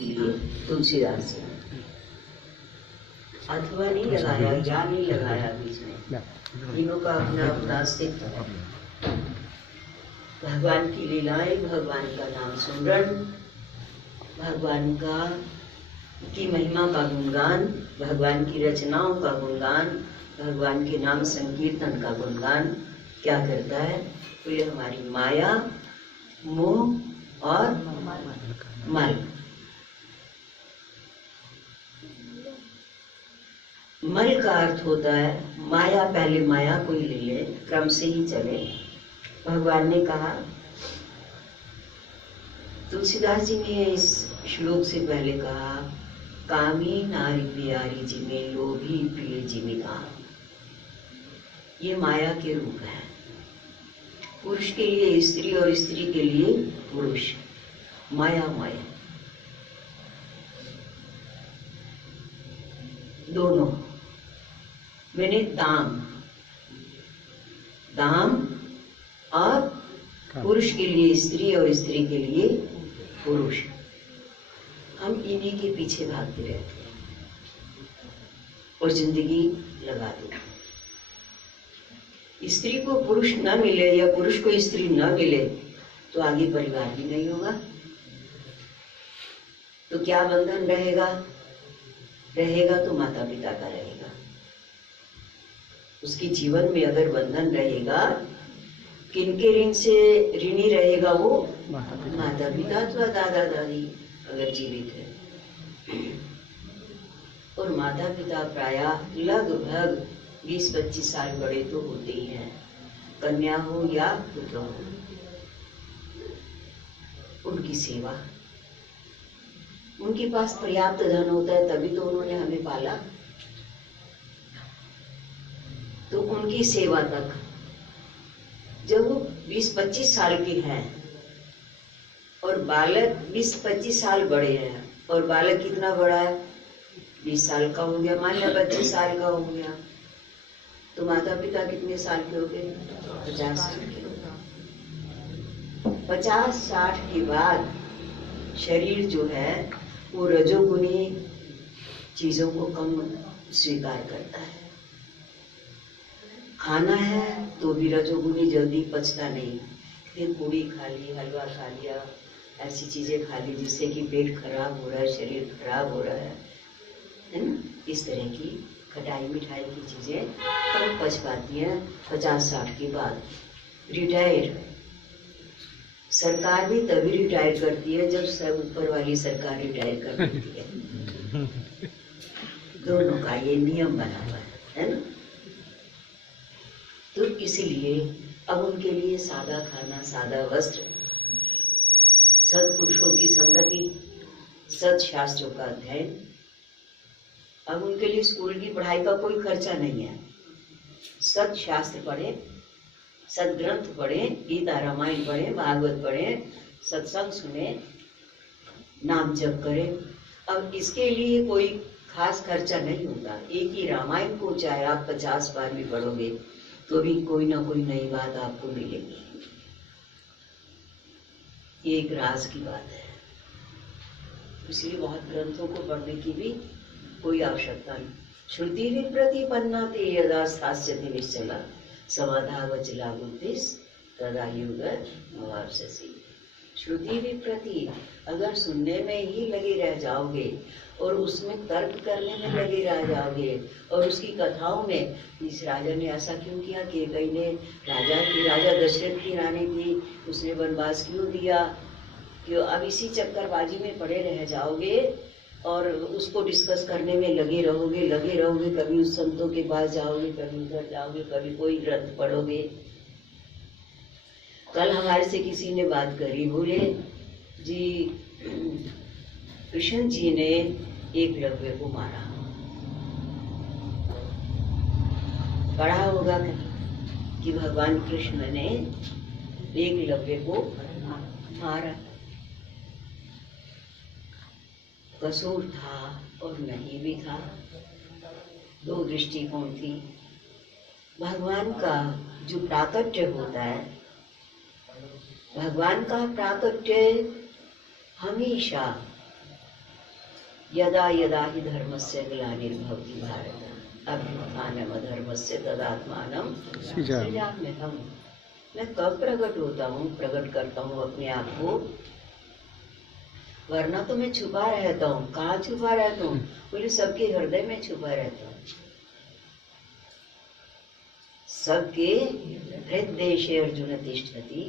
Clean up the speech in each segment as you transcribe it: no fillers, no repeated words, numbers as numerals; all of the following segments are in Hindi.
के लिए तुलसीदास जी, अथवा नहीं लगाया, या नहीं लगाया बीच में, तीनों का अपना अपना अस्तित्व है। भगवान की लीलाएं, भगवान का नाम सुमरन, भगवान की महिमा का गुणगान, भगवान की रचनाओं का गुणगान, भगवान के नाम संकीर्तन का गुणगान क्या करता है? तो ये हमारी माया, मोह और मल। मल का अर्थ होता है माया। पहले माया को ही ले ले, क्रम से ही चले। भगवान ने कहा, तुलसीदास जी ने इस श्लोक से पहले कहा, कामी नारी प्यारी जिमे लोभी प्रिय जिमे काम। ये माया के रूप है। पुरुष के लिए स्त्री और स्त्री के लिए पुरुष, मायामय दोनों। मैंने दाम और पुरुष के लिए स्त्री और स्त्री के लिए पुरुष। हम इन्हीं के पीछे भागते रहते हैं और जिंदगी लगा देते हैं। स्त्री को पुरुष न मिले या पुरुष को स्त्री न मिले तो आगे परिवार भी नहीं होगा। तो क्या बंधन रहेगा? तो माता पिता का रहेगा। उसके जीवन में अगर बंधन रहेगा, किनके ऋण से ऋणी रहेगा वो? माता पिता अथवा दादा दादी अगर जीवित है। और माता पिता प्रायः लगभग 20-25 साल बड़े तो होते ही हैं, कन्या हो या पुत्र हो। उनकी सेवा, उनके पास पर्याप्त धन होता है तभी तो उन्होंने हमें पाला। तो उनकी सेवा तक जब वो 20-25 साल के हैं और बालक 20-25 साल बड़े हैं, और बालक कितना बड़ा है? 20 साल का हो गया, मान लिया 25 साल का हो गया, तो माता पिता कितने साल के हो गए? 50 साल के हो गए। 50-60 के बाद शरीर जो है वो रजोगुनी चीजों को कम स्वीकार करता है। खाना है तो भी रजोगुनी जल्दी पचता नहीं। फिर पूड़ी खा ली, हलवा खा लिया, ऐसी चीजें खा ली जिससे कि पेट खराब हो रहा है, शरीर खराब हो रहा है ना? इस तरह की खटाई मिठाई की चीजें कम पच पाती हैं 50-60 के बाद। रिटायर, सरकार भी तभी रिटायर करती है जब सब ऊपर वाली सरकार रिटायर कर देती है। दोनों का ये नियम बना हुआ है ना? तो इसीलिए अब उनके लिए सादा खाना, सादा वस्त्र, सत्पुरुषों की संगति, सत्शास्त्रों का अध्ययन। अब उनके लिए स्कूल की पढ़ाई का कोई खर्चा नहीं है। सत्शास्त्र पढ़े, सदग्रंथ पढ़े, गीता रामायण पढ़े, भागवत पढ़े, सत्संग सुने, नाम जप करें। अब इसके लिए कोई खास खर्चा नहीं होता। एक ही रामायण को चाहे आप 50 बार भी पढ़ोगे तो भी कोई ना कोई नई बात आपको मिलेगी। ये एक राज की बात है। इसलिए बहुत ग्रंथों को पढ़ने की भी कोई आवश्यकता नहीं। श्रुति विप्रतिपन्ना ते यदा स्थास्यति निश्चला समाधा वचला बुद्धिस तदा युग नवाप्स्यसि। श्रुति विप्रति, अगर सुनने में ही लगे रह जाओगे और उसमें तर्क करने में लगे रह जाओगे और उसकी कथाओं में, इस राजा ने ऐसा क्यों किया, कि कई ने राजा दशरथ की रानी थी, उसने वनवास क्यों दिया, क्यों, अब इसी चक्करबाजी में पड़े रह जाओगे और उसको डिस्कस करने में लगे रहोगे। कभी उस संतों के पास जाओगे, कभी उधर जाओगे, कभी कोई ग्रंथ पढ़ोगे। कल हमारे से किसी ने बात करी, बोले जी कृष्ण जी ने एकलव्य को मारा। पढ़ा होगा कि भगवान कृष्ण ने एकलव्य को मारा। कसूर था और नहीं भी था, दो दृष्टिकोण थी। भगवान का जो प्राकट्य होता है, भगवान का प्राकट्य हमेशा यदा यदा हि धर्मस्य ग्लानिर्भवति भारत अभ्युत्थानम् अधर्मस्य तदात्मानं सृजाम्यहम्। मैं कब प्रकट होता हूँ, प्रकट करता हूँ अपने आप को, वरना तो मैं छुपा रहता हूँ। कहाँ छुपा रहता हूँ? बोले सबके हृदय में छुपा रहता हूँ। सबके हृदय अर्जुन तिष्ठति।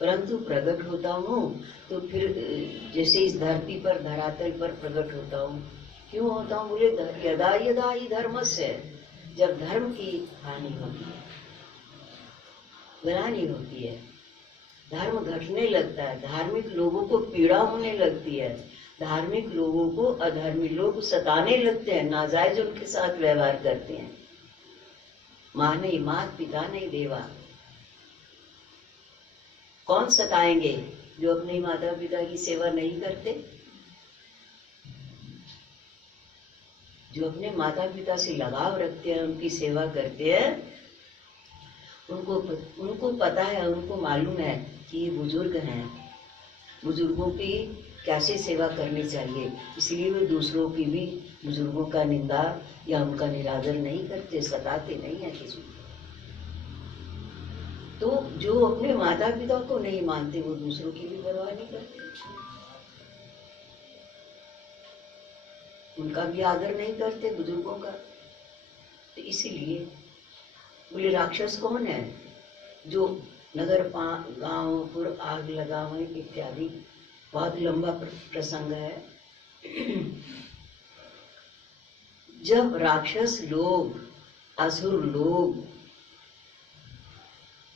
परंतु प्रकट होता हूँ तो फिर जैसे इस धरती पर धरातल पर प्रकट होता हूँ। क्यों होता हूँ? बोले यदा यदा ही धर्मस्य, जब धर्म की हानि होती है, ग्लानि होती है, धर्म घटने लगता है, धार्मिक लोगों को पीड़ा होने लगती है, धार्मिक लोगों को अधर्मी लोग सताने लगते हैं, नाजायज उनके साथ व्यवहार करते हैं। माँ नहीं, मात पिता नहीं, देवा। कौन सताएंगे? जो अपने माता पिता की सेवा नहीं करते, जो अपने माता पिता से लगाव रखते हैं, उनकी सेवा करते हैं। उनको पता है, उनको मालूम है कि ये बुजुर्ग हैं, बुजुर्गों की कैसे सेवा करनी चाहिए, इसलिए वे दूसरों की भी बुजुर्गों का निंदा या उनका निरादर नहीं करते, सताते नहीं है किसी को। तो जो अपने माता पिता को नहीं मानते वो दूसरों की भी परवाह नहीं करते, उनका भी आदर नहीं करते, बुजुर्गों का। तो इसीलिए बोले राक्षस कौन है? जो नगर गांव आग लगावे इत्यादि, बहुत लंबा प्रसंग है। जब राक्षस लोग, असुर लोग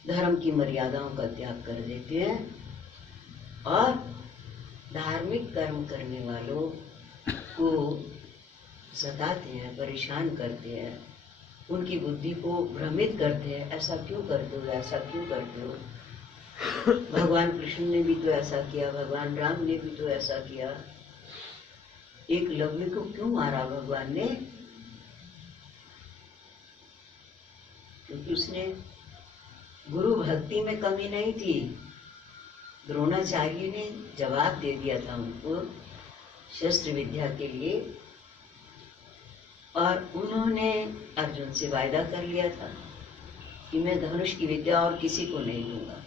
धर्म की मर्यादाओं का त्याग कर देते हैं और धार्मिक कर्म करने वालों को सताते हैं, परेशान करते हैं, उनकी बुद्धि को भ्रमित करते हैं। ऐसा क्यों करते हो, ऐसा क्यों करते हो? भगवान कृष्ण ने भी तो ऐसा किया, भगवान राम ने भी तो ऐसा किया। एकलव्य को क्यों मारा भगवान ने? क्योंकि उसने गुरु भक्ति में कमी नहीं थी। द्रोणाचार्य ने जवाब दे दिया था उनको शस्त्र विद्या के लिए, और उन्होंने अर्जुन से वायदा कर लिया था कि मैं धनुष की विद्या और किसी को नहीं दूंगा,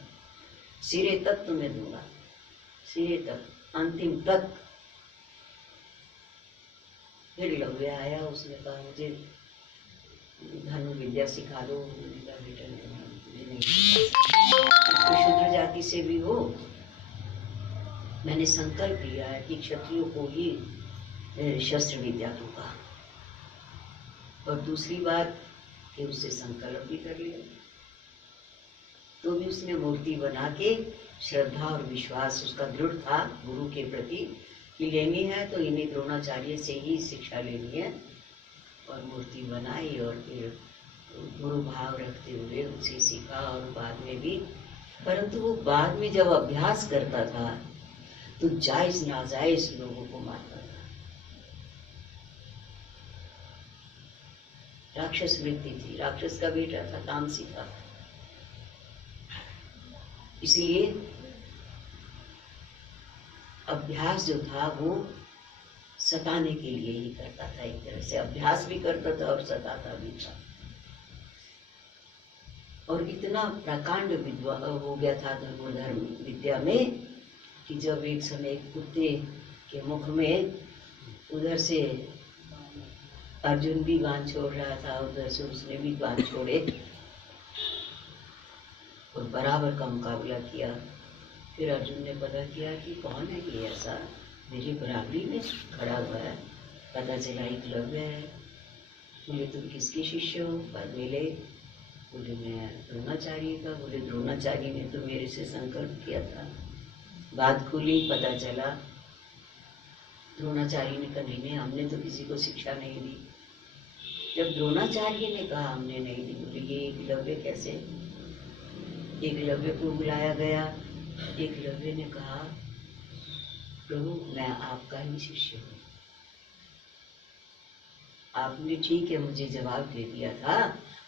सिरे तक तुम्हें दूंगा, सिरे तक, अंतिम तक। फिर लव्य आया, उसने कहा मुझे धनु विद्या सिखा दो। बेटा मुझे नहीं सिखा, शूद्र जाति से भी हो, मैंने संकल्प लिया है कि क्षत्रियों को ही शस्त्र विद्या दूंगा। और दूसरी बात कि उससे संकल्प भी कर लिया, तो भी उसने मूर्ति बना के, श्रद्धा और विश्वास उसका दृढ़ था गुरु के प्रति कि लेनी है तो इन्हें द्रोणाचार्य से ही शिक्षा लेनी है, और मूर्ति बनाई और फिर गुरु भाव रखते हुए उनसे सीखा। और बाद में भी, परंतु वो बाद में जब अभ्यास करता था तो जायज नाजायज लोगों को मारता था। राक्षस वृत्ति थी, राक्षस का बेटा था, तामसी था। इसलिए अभ्यास जो था वो सताने के लिए ही करता था, एक तरह से अभ्यास भी करता था और सताता भी था। और इतना प्रकांड विद्वान हो गया था धर्म विद्या में कि जब एक समय कुत्ते के मुख में उधर से अर्जुन भी बाण छोड़ रहा था, उधर से उसने भी बाण छोड़े और बराबर का मुकाबला किया। फिर अर्जुन ने पता किया कि कौन है ये ऐसा मेरी बराबरी में खड़ा हुआ है। पता चला एकलव्य है। बोले तुम किसके शिष्य हो? बाद मिले, बोले मैं द्रोणाचार्य का। बोले द्रोणाचार्य ने तो मेरे से संकल्प किया था। बात खुली, पता चला द्रोणाचार्य ने कहा नहीं, हमने तो किसी को शिक्षा नहीं दी। जब द्रोणाचार्य ने कहा हमने नहीं दी, बोले ये एकलव्य कैसे? एकलव्य को बुलाया गया। एकलव्य ने कहा प्रभु मैं आपका ही शिष्य हूँ, आपने ठीक है मुझे जवाब दे दिया था,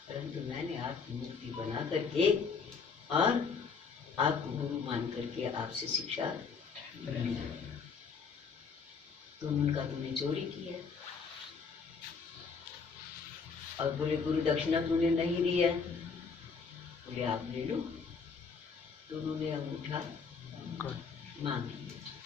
परंतु मैंने आपकी मूर्ति बना करके और आपको गुरु मान करके आपसे शिक्षा ली। तो उनका तूने चोरी किया। और बोले गुरु दक्षिणा तूने नहीं दिया, बोले आप ले लो। तो उन्होंने अंगूठा मांग लिया।